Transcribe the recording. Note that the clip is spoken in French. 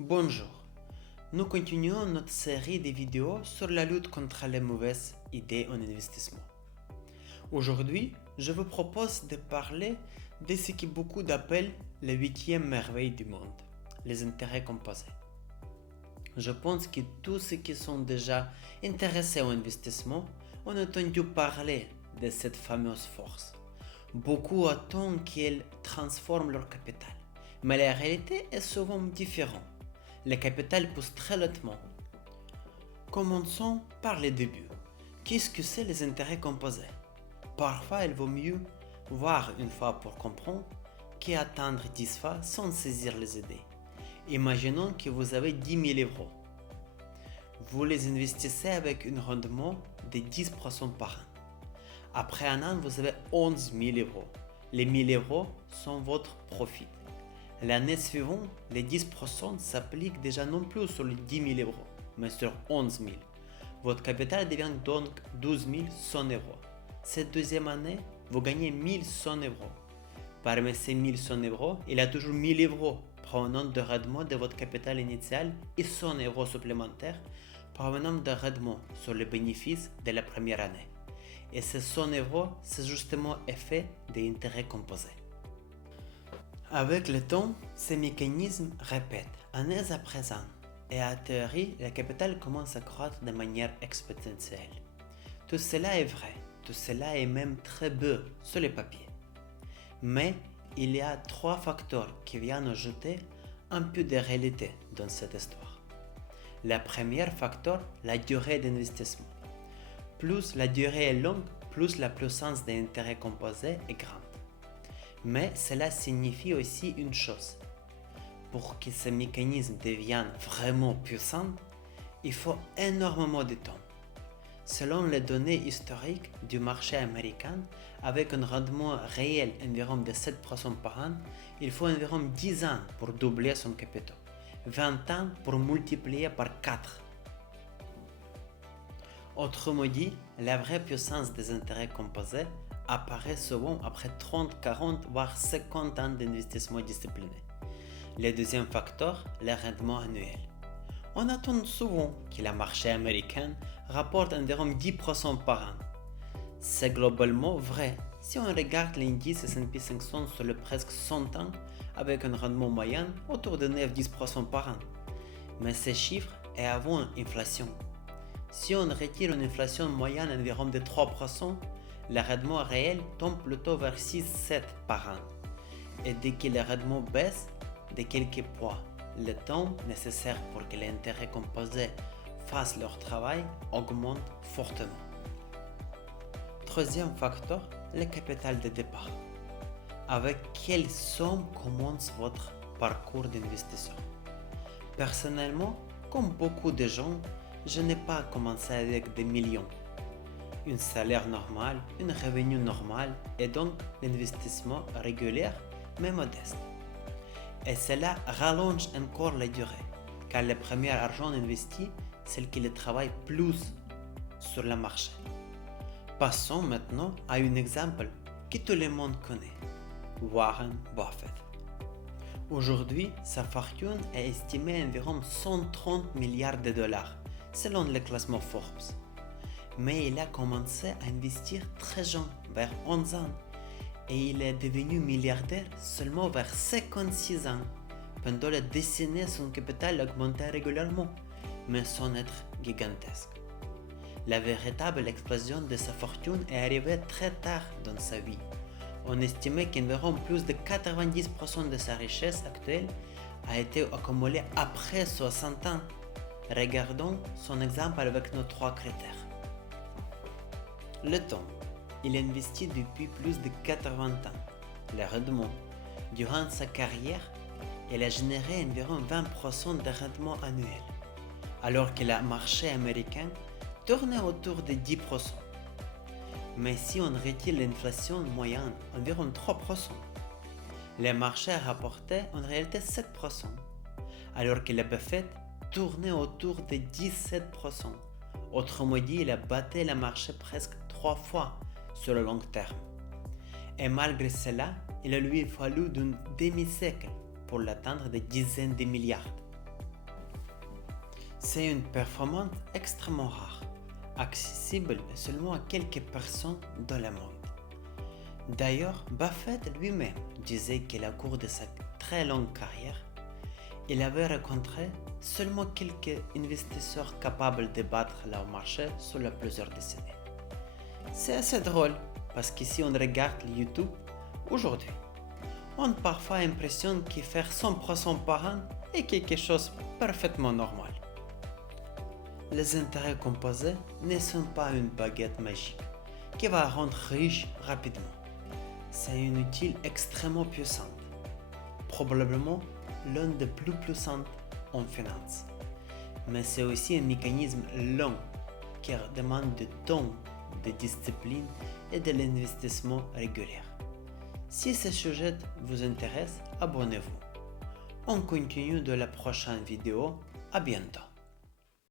Bonjour, nous continuons notre série de vidéos sur la lutte contre les mauvaises idées en investissement. Aujourd'hui, je vous propose de parler de ce que beaucoup appellent la huitième merveille du monde, les intérêts composés. Je pense que tous ceux qui sont déjà intéressés au investissement ont entendu parler de cette fameuse force. Beaucoup attendent qu'elle transforme leur capital, mais la réalité est souvent différente. Le capital pousse très lentement. Commençons par le début. Qu'est-ce que c'est les intérêts composés? Parfois, il vaut mieux voir une fois pour comprendre qu'attendre 10 fois sans saisir les idées. Imaginons que vous avez 10 000 euros. Vous les investissez avec un rendement de 10% par an. Après un an, vous avez 11 000 euros. Les 1 000 euros sont votre profit. L'année suivante, les 10% s'appliquent déjà non plus sur les 10 000 euros, mais sur 11 000. Votre capital devient donc 12 100 euros. Cette deuxième année, vous gagnez 1 100 euros. Parmi ces 1 100 euros, il y a toujours 1 000 euros provenant de rendement de votre capital initial et 100 euros supplémentaires provenant de rendement sur les bénéfices de la première année. Et ces 100 euros, c'est justement effet des intérêts composés. Avec le temps, ces mécanismes répètent année après année et en théorie, le capital commence à croître de manière exponentielle. Tout cela est vrai, tout cela est même très beau sur le papier. Mais il y a 3 facteurs qui viennent ajouter un peu de réalité dans cette histoire. Le premier facteur, la durée d'investissement. Plus la durée est longue, plus la puissance des intérêts composés est grande. Mais cela signifie aussi une chose. Pour que ce mécanisme devienne vraiment puissant, il faut énormément de temps. Selon les données historiques du marché américain, avec un rendement réel environ de 7% par an, il faut environ 10 ans pour doubler son capital, 20 ans pour multiplier par 4. Autrement dit, la vraie puissance des intérêts composés apparaît souvent après 30, 40, voire 50 ans d'investissement discipliné. Le deuxième facteur, le rendement annuel. On attend souvent que le marché américain rapporte environ 10% par an. C'est globalement vrai si on regarde l'indice S&P 500 sur le presque 100 ans avec un rendement moyen autour de 9-10% par an. Mais ces chiffres est avant inflation. Si on retire une inflation moyenne environ de 3%, le rendement réel tombe plutôt vers 6-7 par an. Et dès que le rendement baisse de quelques points, le temps nécessaire pour que les intérêts composés fassent leur travail augmente fortement. Troisième facteur, le capital de départ. Avec quelle somme commence votre parcours d'investisseur? Personnellement, comme beaucoup de gens, je n'ai pas commencé avec des millions. Un salaire normal, un revenu normal et donc l'investissement régulier mais modeste. Et cela rallonge encore la durée, car le premier argent investi, c'est le qui travaille plus sur le marché. Passons maintenant à un exemple que tout le monde connaît, Warren Buffett. Aujourd'hui, sa fortune est estimée à environ 130 milliards de dollars, selon le classement Forbes. Mais il a commencé à investir très jeune, vers 11 ans, et il est devenu milliardaire seulement vers 56 ans. Pendant la décennie, son capital augmentait régulièrement, mais sans être gigantesque. La véritable explosion de sa fortune est arrivée très tard dans sa vie. On estimait qu'environ plus de 90% de sa richesse actuelle a été accumulée après 60 ans. Regardons son exemple avec nos 3 critères. Le temps. Il investit depuis plus de 80 ans. Le rendement. Durant sa carrière, il a généré environ 20% de rendement annuel, alors que le marché américain tournait autour de 10%. Mais si on retire l'inflation moyenne, environ 3%, le marché rapportait en réalité 7%, alors que le Buffett tournait autour de 17%. Autrement dit, il a battu le marché presque 3 fois sur le long terme. Et malgré cela, il a lui fallu d'un demi-siècle pour l'atteindre des dizaines de milliards. C'est une performance extrêmement rare, accessible seulement à quelques personnes dans le monde. D'ailleurs, Buffett lui-même disait qu'au cours de sa très longue carrière, il avait rencontré seulement quelques investisseurs capables de battre leur marché sur plusieurs décennies. C'est assez drôle parce que si on regarde YouTube aujourd'hui, on a parfois l'impression que faire 100% par an est quelque chose de parfaitement normal. Les intérêts composés ne sont pas une baguette magique qui va rendre riche rapidement. C'est une outil extrêmement puissant, probablement l'un des plus puissants en finance. Mais c'est aussi un mécanisme long qui demande du temps, de discipline et de l'investissement régulier. Si ce sujet vous intéresse, abonnez-vous. On continue de la prochaine vidéo. À bientôt.